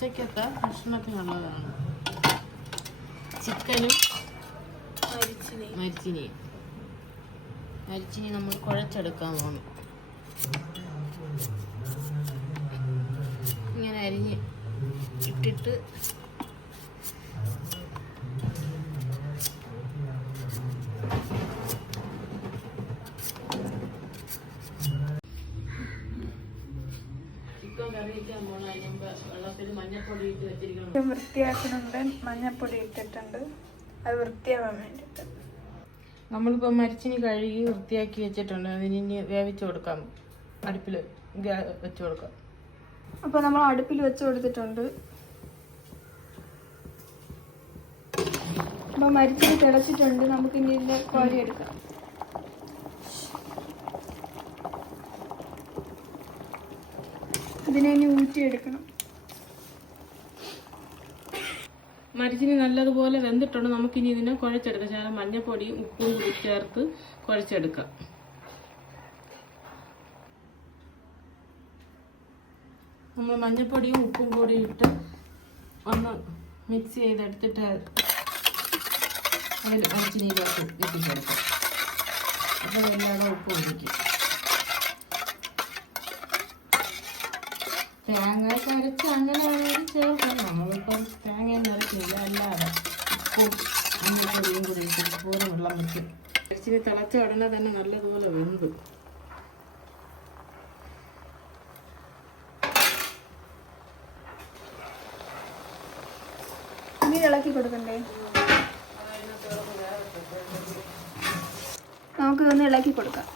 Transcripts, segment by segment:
ഉച്ചക്കത്തെ ഭക്ഷണത്തിനുള്ളതാണ്. ചിക്കനും മരിച്ചിനി നമ്മൾ കുഴച്ചെടുക്കാൻ പോകണം. ഇങ്ങനെ അരിഞ്ഞ് ഇട്ടിട്ട് വൃത്തിയാക്കുന്നുണ്ട്. മഞ്ഞപ്പൊടി ഇട്ടിട്ടുണ്ട്, അത് വൃത്തിയാവാൻ വേണ്ടിയിട്ട്. നമ്മളിപ്പോൾ മരിച്ചിനി കഴുകി വൃത്തിയാക്കി വെച്ചിട്ടുണ്ട്. അതിനി വേവിച്ച് കൊടുക്കാം, അടുപ്പിൽ വെച്ച് കൊടുക്കാം. അപ്പോൾ നമ്മൾ അടുപ്പിൽ വെച്ച് കൊടുത്തിട്ടുണ്ട്. അപ്പോൾ മരിച്ചിനി തിളച്ചിട്ടുണ്ട്. നമുക്ക് ഇനി ഇതിൻ്റെ കോരി എടുക്കാം. ഇതിനെ ഇനി ഊറ്റിയെടുക്കണം. മരിച്ചിനി നല്ലതുപോലെ വെന്തിട്ടുണ്ട്. നമുക്കിനി ഇതിനെ കുഴച്ചെടുക്കാം. ശകലം മഞ്ഞപ്പൊടിയും ഉപ്പും കൂടി ചേർത്ത് കുഴച്ചെടുക്കാം. നമ്മൾ മഞ്ഞപ്പൊടിയും ഉപ്പും കൂടി ഇട്ട് ഒന്ന് മിക്സ് ചെയ്തെടുത്തിട്ട് അതിൽ മരിച്ചിനിയിലേക്ക് ഇട്ടിച്ചെടുക്കാം. അപ്പോൾ എല്ലായിടും ഉപ്പ് ഒഴിക്കും. തേങ്ങ കരച്ച് അങ്ങനെ വേണമെങ്കിൽ ചേർക്കാം. നമ്മളിപ്പം തേങ്ങ നിറയ്ക്കില്ല, അല്ലാതെ ഉപ്പും മഞ്ഞപ്പൊടിയും കൂടി ഇട്ടിട്ട് പോലെ വെള്ളം വെക്കും. മരിച്ചിനി തിളച്ച ഉടനെ തന്നെ നല്ലതുപോലെ വെന്തു. ഇനി ഇളക്കി കൊടുക്കണ്ടേ? നമുക്ക് ഇതൊന്ന് ഇളക്കി കൊടുക്കാം.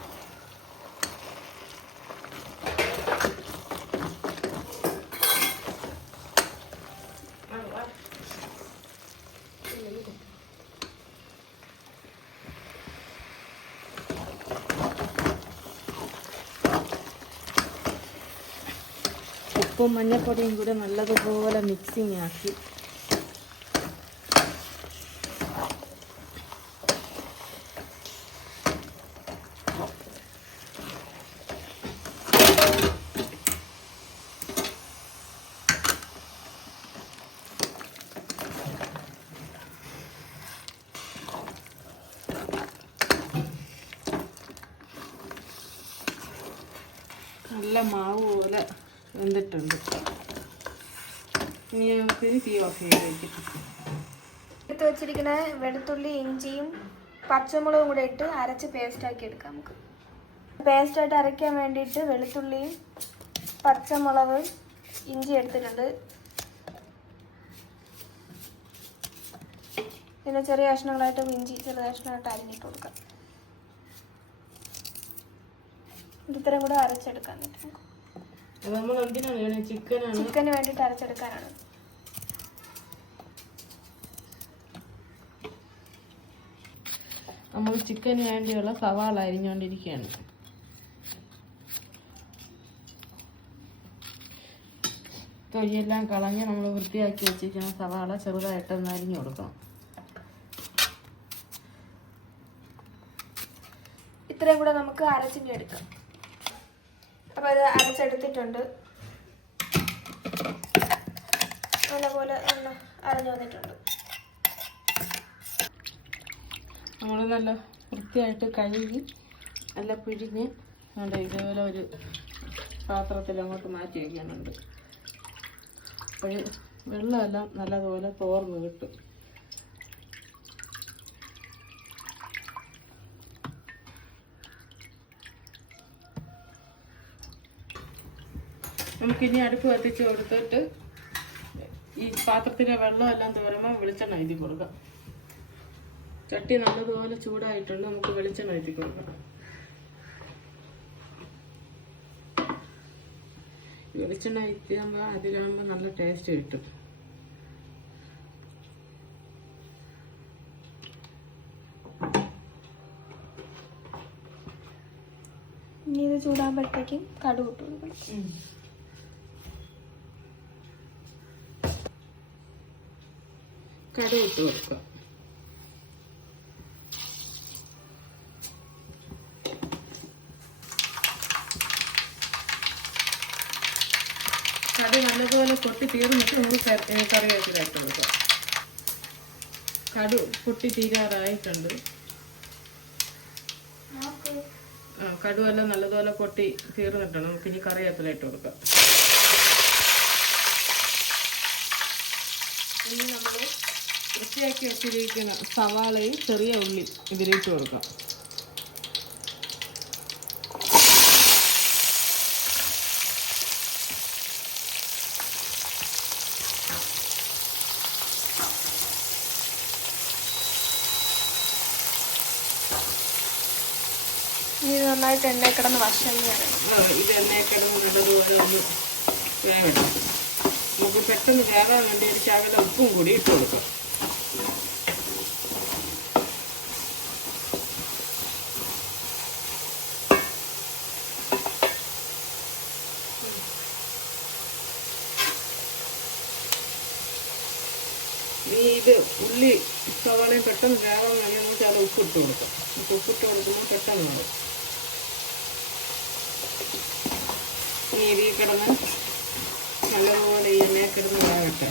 ഉപ്പും മഞ്ഞപ്പൊടിയും കൂടെ നല്ലതുപോലെ മിക്സിങ് ആക്കി നല്ല മാവ് പോലെ വെന്തിട്ടുണ്ട്. ഇനി നമുക്ക് തീ ഓഫ് ചെയ്ത് വയ്ക്കും. എടുത്ത് വെച്ചിരിക്കുന്ന വെളുത്തുള്ളി ഇഞ്ചിയും പച്ചമുളകും കൂടെ ഇട്ട് അരച്ച് പേസ്റ്റാക്കി എടുക്കാം. നമുക്ക് പേസ്റ്റായിട്ട് അരയ്ക്കാൻ വേണ്ടിയിട്ട് വെളുത്തുള്ളിയും പച്ചമുളക് ഇഞ്ചി എടുത്തിട്ടുണ്ട്. പിന്നെ ചെറിയ കഷ്ണങ്ങളായിട്ട് ഇഞ്ചി ചെറിയ കഷ്ണമായിട്ട് അരിഞ്ഞിട്ട് കൊടുക്കാം. ഇത്രയും കൂടെ അരച്ചെടുക്കാൻ പറ്റും. ചിക്കന് വേണ്ടിയിട്ട് അരച്ചെടുക്കാനാണ്. നമ്മൾ ചിക്കന് വേണ്ടിയുള്ള സവാള അരിഞ്ഞുകൊണ്ടിരിക്കുകയാണ്. തൊലിയെല്ലാം കളഞ്ഞ് നമ്മൾ വൃത്തിയാക്കി വെച്ചിരിക്കുന്ന സവാള ചെറുതായിട്ടൊന്ന് അരിഞ്ഞു കൊടുക്കണം. ഇത്രയും കൂടെ നമുക്ക് അരച്ചിഞ്ഞെടുക്കാം. അപ്പോൾ അത് അരച്ചെടുത്തിട്ടുണ്ട്. നല്ലപോലെ ഒന്ന് അരഞ്ഞു വന്നിട്ടുണ്ട്. നമ്മൾ നല്ല വൃത്തിയായിട്ട് കഴുകി നല്ല പിഴിഞ്ഞ് നല്ല ഇതുപോലെ ഒരു പാത്രത്തിൽ അങ്ങോട്ട് മാറ്റി വയ്ക്കാനുണ്ട്. അപ്പോൾ വെള്ളമെല്ലാം നല്ലതുപോലെ തോർന്ന് കിട്ടും. നമുക്കിനി അടുപ്പ് കത്തിച്ച് കൊടുത്തിട്ട് ഈ പാത്രത്തിലെ വെള്ളമെല്ലാം തോരുമ്പോൾ വെളിച്ചെണ്ണ എഴുതി കൊടുക്കാം. ചട്ടി നല്ലതുപോലെ ചൂടായിട്ടുണ്ട്. നമുക്ക് വെളിച്ചെണ്ണ എഴുതി കൊടുക്കാം. വെളിച്ചെണ്ണ എഴുതിയാകുമ്പോൾ അതിലാകുമ്പോൾ നല്ല ടേസ്റ്റ് കിട്ടും. ഇനി ഇത് ചൂടാകുമ്പോഴത്തേക്കും കടുക് ഇട്ട് കൊടുക്കണം. കടുക് ഇട്ട് കൊടുക്കാം. കടുക് നല്ല നല്ലതുപോലെ പൊട്ടി തീർന്നിട്ട് നമ്മൾ കറിവേപ്പിലായിട്ട് കൊടുക്കാം. പൊട്ടി തീരാറായിട്ടുണ്ട്. കടുവെല്ലാം നല്ലതുപോലെ പൊട്ടി തീർന്നിട്ടാണ് നമുക്ക് ഇനി കറിവേപ്പിലായിട്ട് കൊടുക്കാം. ഇനി നമ്മൾ വൃത്തിയാക്കി വെച്ചിരിക്കുന്ന സവാളയും ചെറിയ ഉള്ളി ഇതിലിട്ട് കൊടുക്കാം. ഇത് നന്നായിട്ട് എണ്ണ കിടന്ന് വശങ്ങയാണ്. ഇത് എണ്ണ കിടന്ന് നല്ലതുപോലെ ഒന്ന് വേഗം നമുക്ക് പെട്ടെന്ന് വേകാൻ വേണ്ടി ഒരു ശകലം ഉപ്പും കൂടി ഇട്ട് കൊടുക്കാം. ഇത് ഉള്ളി സവാളയും പെട്ടെന്ന് വേകാൻ വേണ്ടി നമുക്ക് അത് ഉപ്പിട്ട് കൊടുക്കാം. ഉപ്പിട്ട് കൊടുക്കുമ്പോൾ പെട്ടെന്ന് വേണം. ഇനി ഇതിൽ കിടന്ന് നല്ലപോലെ ഈ എണ്ണയിൽ കിടന്ന് വേകട്ടെ.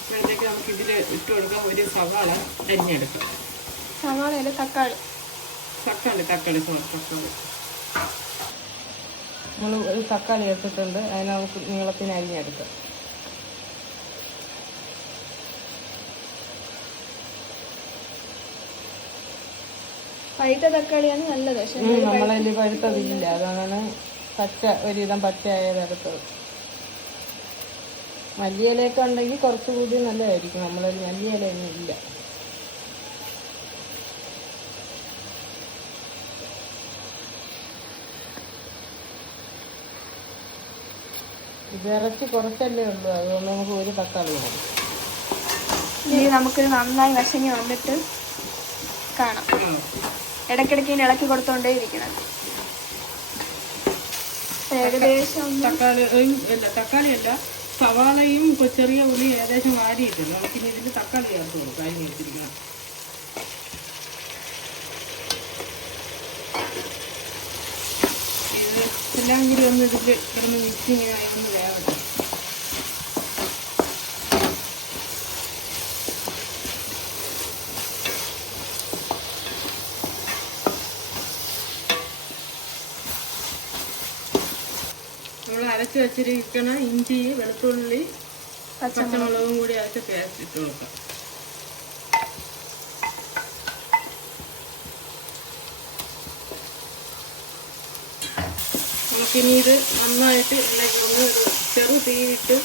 അപ്പോഴത്തേക്ക് നമുക്ക് ഇതിൽ ഇട്ട് കൊടുക്കാം ഒരു സവാള അരിഞ്ഞെടുക്കാം. സവാളയിൽ തക്കാളി നമ്മൾ ഒരു തക്കാളി എടുത്തിട്ടുണ്ട്. അതിനെ നമുക്ക് നീളത്തിന് അരിഞ്ഞെടുക്കാം. പഴുത്ത തക്കാളിയാണ് നല്ലത്. പക്ഷെ നമ്മളതിൽ പഴുത്തതില്ല, അതാണ് ഒരുവിധം പച്ചയായതെടുത്തത്. മല്ലിയിലയൊക്കെ ഉണ്ടെങ്കിൽ കുറച്ചുകൂടി നല്ലതായിരിക്കും. നമ്മളതിൽ മല്ലിയിലൊന്നും ഇല്ല. ഇത് ഇറച്ചി കുറച്ചല്ലേ ഉള്ളൂ, അതുകൊണ്ട് നമുക്ക് ഒരു തക്കാളി മതി. ഇനി നമുക്ക് നന്നായി വശങ്ങി വന്നിട്ട് കാണാം. ഇടയ്ക്കിടയ്ക്ക് ഇനി ഇളക്കി കൊടുത്തോണ്ടേ ഇരിക്കണം. ഏകദേശം തക്കാളിയല്ല, സവാളയും ചെറിയ ഉള്ളി ഏകദേശം വാരിയിട്ടുണ്ട്. നമുക്കിനി ഇതിൽ തക്കാളി ചേർത്ത് കൊടുക്കാം. അതിന് എടുത്തിരിക്കണം. ഇത് എല്ലാം കൂടി ഒന്ന് ഇതിൽ കിടന്ന് മിക്സിങ്ങായി ഒന്ന് വേവണം. നമ്മൾ അരച്ച് വെച്ചിരിക്കണ ഇഞ്ചി, വെളുത്തുള്ളി, പച്ചമുളകും കൂടി അരച്ച് പേസ്റ്റ് ഇട്ട് കൊടുക്കാം. നമുക്കിനി ഇത് നന്നായിട്ട് ഇല്ലെങ്കിൽ ഒന്ന് ഒരു ചെറു തീയിട്ട്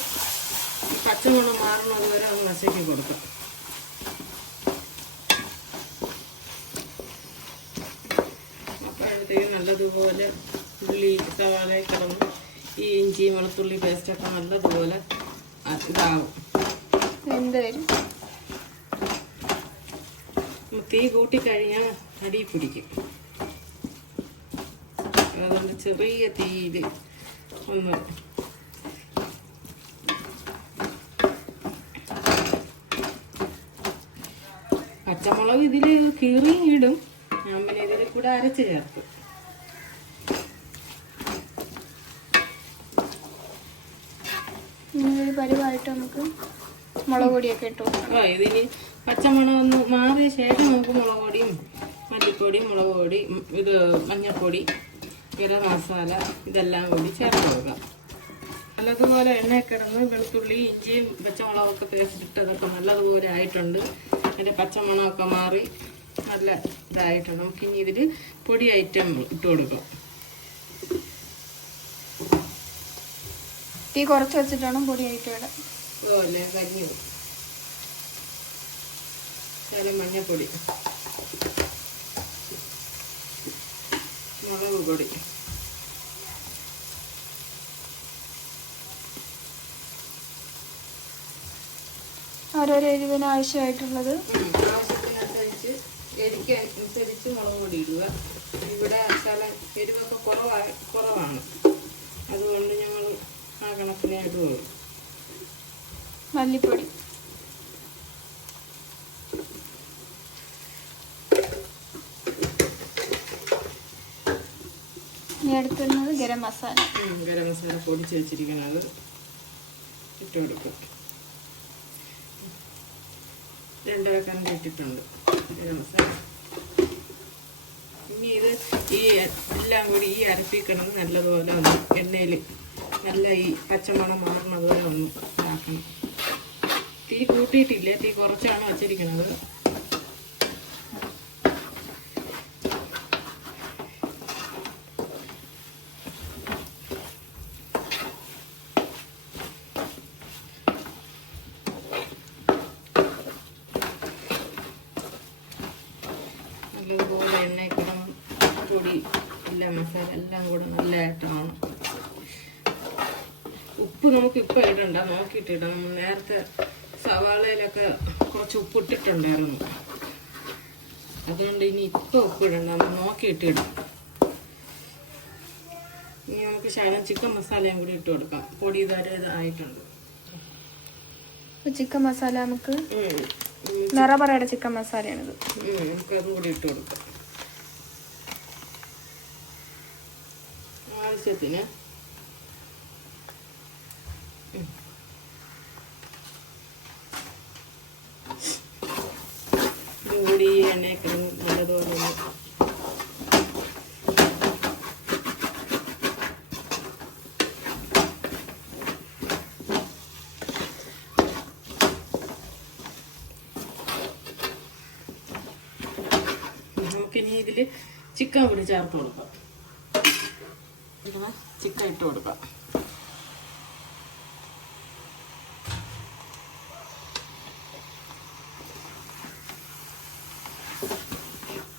പച്ചമുളക് മാറുന്നത് വരെ ഒന്ന് വശക്കി കൊടുക്കാം. അപ്പോഴത്തേക്കും നല്ലതുപോലെ ഉള്ളി സവാള കിടന്ന് ഈ ഇഞ്ചി വെളുത്തുള്ളി പേസ്റ്റൊക്കെ നല്ലതുപോലെ ഇതാവും. തീ കൂട്ടിക്കഴിഞ്ഞാൽ അടി പിടിക്കും. അതുകൊണ്ട് ചെറിയ തീയിൽ ഒന്ന് പച്ചമുളക് ഇതിൽ കീറിയും ഇടും. ഞാൻ പിന്നെ ഇതിൽ കൂടെ അരച്ച് ചേർക്കും. പരിവായിട്ട് നമുക്ക് മുളക് പൊടിയൊക്കെ ഇട്ടു. ഇതിന് പച്ചമുളക് ഒന്ന് മാറിയ ശേഷം നമുക്ക് മുളക് പൊടിയും മല്ലിപ്പൊടി, മുളക് പൊടി, ഇത് മഞ്ഞൾപ്പൊടി, ഗരം മസാല ഇതെല്ലാം കൂടി ചേർത്ത് കൊടുക്കാം. നല്ലതുപോലെ എണ്ണ കിടന്ന് വെളുത്തുള്ളി, ഇഞ്ചിയും പച്ചമുളകൊക്കെ പേസ്റ്റിട്ടതൊക്കെ നല്ലതുപോലെ ആയിട്ടുണ്ട്. അതിൻ്റെ പച്ചമുളകൊക്കെ മാറി നല്ല ഇതായിട്ടുണ്ട്. നമുക്കിനി ഇതിൽ പൊടി ഐറ്റം ഇട്ട് കൊടുക്കാം. തീ കുറച്ച് വെച്ചിട്ടാണ് പൊടി ഐറ്റം ഇടാൻ. അതുപോലെ കരിഞ്ഞു മഞ്ഞൾപ്പൊടി, മുളക് പൊടി, ഓരോരോ എരിവിന് ആവശ്യമായിട്ടുള്ളത് ആവശ്യത്തിനനുസരിച്ച് എരിക്കനുസരിച്ച് മുളക് പൊടി ഇടുക. ഇവിടെ എരിവൊക്കെ കുറവാണ്, അതുകൊണ്ട് ഞങ്ങൾ ആ കണക്കിനെ ഇടുകയുള്ളൂ. മല്ലിപ്പൊടി, ഇനി അടുത്തുള്ളത് ഗരം മസാല ഗരം മസാല പൊടിച്ച് വെച്ചിരിക്കുന്നത് ഇട്ട് കൊടുക്കും. 2 കണ്ടി ഇട്ടിട്ടുണ്ട് ഗരം മസാല. ഇനി ഇത് ഈ എല്ലാം കൂടി ഈ അരപ്പിക്കണം നല്ലതുപോലെ ഒന്ന് എണ്ണയിൽ നല്ല ഈ പച്ചമണം മാറുന്നതുപോലെ ഒന്ന് ഇതാക്കണം. തീ കൂട്ടിയിട്ടില്ല, തീ കുറച്ചാണ് വച്ചിരിക്കുന്നത്. നല്ലതുപോലെ എണ്ണയ്ക്കിടം പൊടി എല്ലാം മസാല എല്ലാം കൂടെ നല്ലതായിട്ടാണ്. ഉപ്പ് നമുക്ക് ഇപ്പം ഇടണ്ട, നോക്കിയിട്ട് ഇടണം. നേരത്തെ സവാളയിലൊക്കെ കുറച്ച് ഉപ്പ് ഇട്ടിട്ടുണ്ടായിരുന്നു, അതുകൊണ്ട് ഇനി ഇപ്പം ഉപ്പ് ഇടണ്ട, നമ്മൾ നോക്കിയിട്ട് ഇടാം. ഇനി നമുക്ക് ശകലം ചിക്കൻ മസാലയും കൂടി ഇട്ട് കൊടുക്കാം. പൊടി ഇതായിട്ടുണ്ട്. ചിക്കൻ മസാല നമുക്ക് നിറപറയുടെ ചിക്കൻ മസാലയാണിത്. നമുക്ക് അതും കൂടി ഇട്ട് കൊടുക്കാം ആവശ്യത്തിന്. ഇതുകൂടി ഈ എണ്ണയൊക്കെ നല്ലതുപോലെ നമുക്കിനി ഇതിൽ ചിക്കൻ കൂടി ചേർത്ത് കൊടുക്കാം. ചിക്കൻ ഇട്ട് കൊടുക്കാം.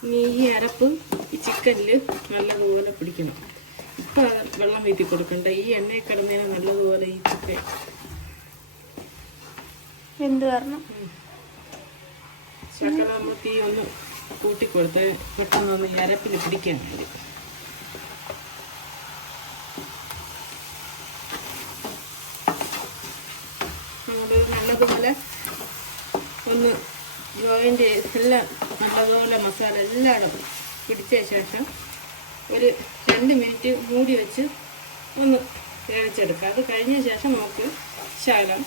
ഇനി ഈ അരപ്പ് ഈ ചിക്കനിൽ നല്ലതുപോലെ പിടിക്കണം. ഇപ്പം വെള്ളം വീട്ടി കൊടുക്കണ്ട, ഈ എണ്ണയിൽ കിടന്നതിന് നല്ലതുപോലെ ഈ ചിക്കൻ എന്ത് കാരണം ശകലം നമ്മൾ തീ ഒന്ന് കൂട്ടിക്കൊടുത്ത് പെട്ടെന്നൊന്ന് ഈ അരപ്പിൽ പിടിക്കാൻ വേണ്ടി. നമ്മൾ നല്ലതുപോലെ ഒന്ന് ജോയിൻ്റ് എല്ലാം നല്ലതുപോലെ മസാല എല്ലായിടും പിടിച്ച ശേഷം ഒരു 2 മിനിറ്റ് മൂടി വെച്ച് ഒന്ന് വേവിച്ചെടുക്കുക. അത് കഴിഞ്ഞ ശേഷം നമുക്ക് ശകലം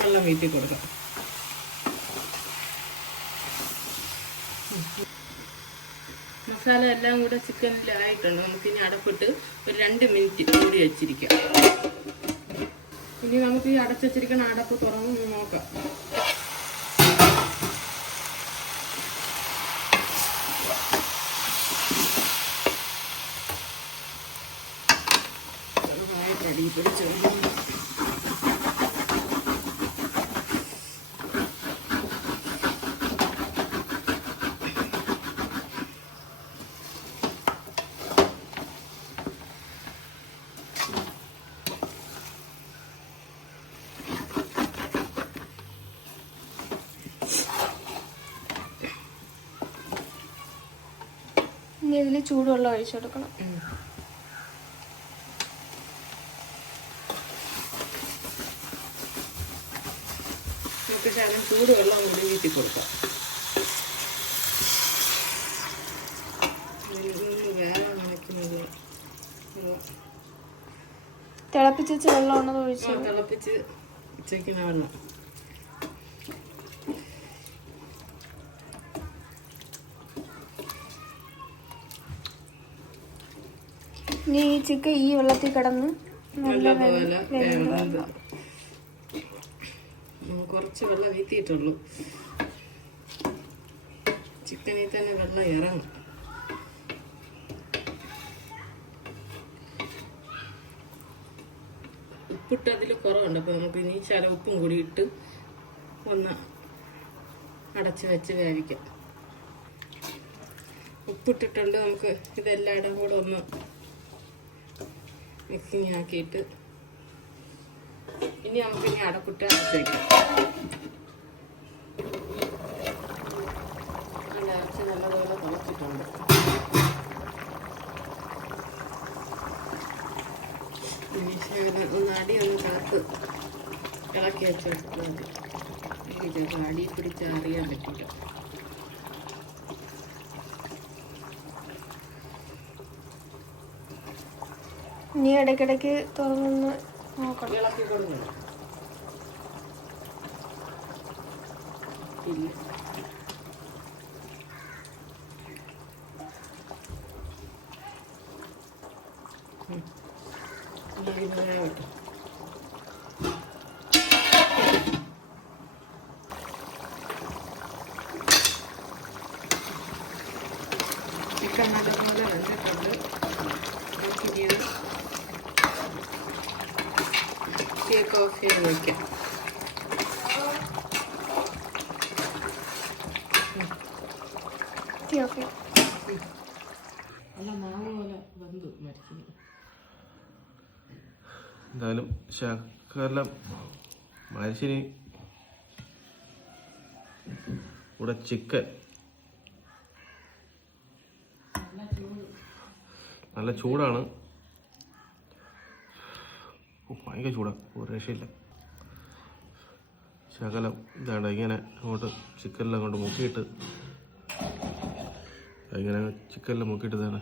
വെള്ളം വീട്ടി കൊടുക്കാം. മസാല എല്ലാം കൂടെ ചിക്കനിലായിട്ടുണ്ട്. നമുക്കിനി അടപ്പിട്ട് ഒരു 2 മിനിറ്റ് മൂടി വെച്ചിരിക്കാം. ഇനി നമുക്ക് ഈ അടച്ചു വെച്ചിരിക്കുന്ന അടപ്പ് തുറന്ന് നോക്കാം. അടി പിടിച്ചു. ഇനി ഇതിൽ ചൂടുവെള്ളം ഒഴിച്ചു കൊടുക്കണം. നമുക്ക് ശകലം ചൂടുവെള്ളം കൂടി വീട്ടി കൊടുക്കാം. വേറെ നനയ്ക്കുന്നത് തിളപ്പിച്ച് വെച്ച വെള്ളമാണത് ഒഴിച്ചു. തിളപ്പിച്ച് വെച്ചിരിക്കുന്ന വെള്ളം. ഇനി ഈ ചിക്കൻ ഈ വെള്ളത്തിൽ കിടന്ന് നല്ലപോലെ വേണം. കുറച്ച് വെള്ളം വീത്തിയിട്ടുള്ളൂ. ചിക്കനിൽ തന്നെ വെള്ളം ഇറങ്ങും. ഉപ്പിട്ട് അതിൽ കുറവുണ്ട്. അപ്പോൾ നമുക്ക് ഇനി ശകലം ഉപ്പും കൂടി ഇട്ട് ഒന്ന് അടച്ച് വെച്ച് വേവിക്കാം. ഉപ്പിട്ടിട്ടുണ്ട്. നമുക്ക് ഇതെല്ലായിടും കൂടെ ഒന്ന് മിക്സിങ് ആക്കിയിട്ട് ഇനി നമുക്കിനി അടപ്പിട്ട് അടച്ച് വയ്ക്കാം. അടച്ച് നല്ലതുപോലെ തിളച്ചിട്ടുണ്ട്. ഇനി ഒന്ന് അടി ഒന്ന് കാത്ത് ഇളക്കി വെച്ചിട്ട് ചിലപ്പോൾ അടി പിടിച്ച് അറിയാൻ പറ്റില്ല. ഇനി ഇടയ്ക്കിടയ്ക്ക് തുറന്നൊന്ന് നോക്കണം. ഇളക്കി കൊടുക്കണം. ഇല്ല ചിക്കൻ നല്ലപോലെ വെച്ചിട്ടുണ്ട്. പിന്നീട് തീയൊക്കെ ഓഫ് ചെയ്ത് വയ്ക്കാം. നല്ല മാവ് പോലെ വെന്തു മരിച്ചു. എന്തായാലും ശകലം മരിച്ചിനി ഇവിടെ ചിക്കൻ നല്ല ചൂടാണ്. ഭയങ്കര ചൂടാണ്, ഒരു രക്ഷയില്ല. ശകലം ഇതാണ് ഇങ്ങനെ അങ്ങോട്ട് ചിക്കനിൽ അങ്ങോട്ട് മുക്കിയിട്ട് ഇങ്ങനെ ചിക്കനിൽ മുക്കിയിട്ട് ഇതാണ്.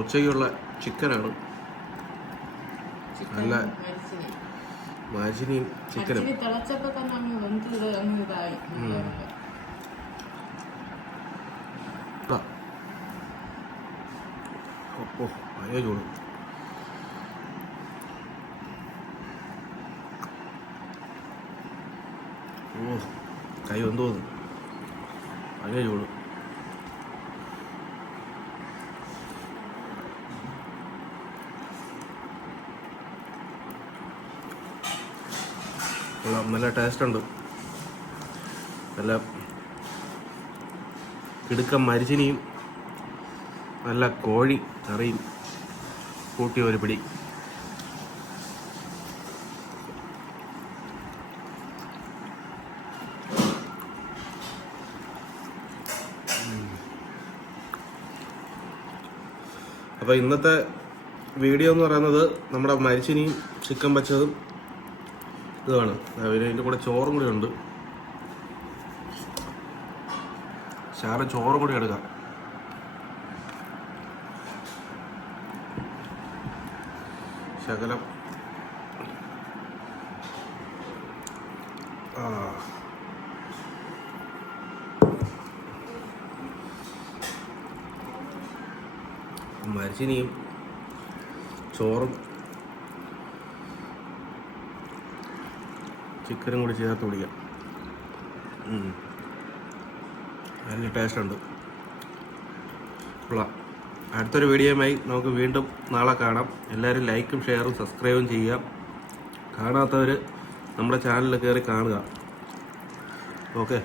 ഉച്ചയ്ക്കുള്ള ചിക്കനാണ്. നല്ല മരിച്ചിനിയും ചിക്കനും തിളച്ചപ്പോ തന്നെ അങ്ങ് വെന്ത് അങ്ങ് ഇതായി. ഓ ഭയങ്കര ചൂട്. ഓ കൈ വെന്തോ ഭയങ്കര ചൂട്. നല്ല ടേസ്റ്റ് ഉണ്ട്. നല്ല കിടുക്കം മരിച്ചിനിയും നല്ല കോഴി കറിയും കൂട്ടിയ ഒരു പിടി. അപ്പോൾ ഇന്നത്തെ വീഡിയോ എന്ന് പറയുന്നത് നമ്മുടെ മരിച്ചിനിയും ചിക്കൻ വച്ചതും ഇതാണ്. അതിൻ്റെ കൂടെ ചോറും കൂടി ഉണ്ട്. ചോറും കൂടി എടുക്കാം. ശകലം മരിച്ചിനിയും ചോറും ചിക്കനും കൂടി ചേർത്ത് പിടിക്കാം. നല്ല ടേസ്റ്റ് ഉണ്ട്. അടുത്തൊരു വീഡിയോയുമായി നമുക്ക് വീണ്ടും നാളെ കാണാം. എല്ലാവരും ലൈക്കും ഷെയറും സബ്സ്ക്രൈബും ചെയ്യുക. കാണാത്തവർ നമ്മുടെ ചാനലിൽ കയറി കാണുക. ഓക്കെ.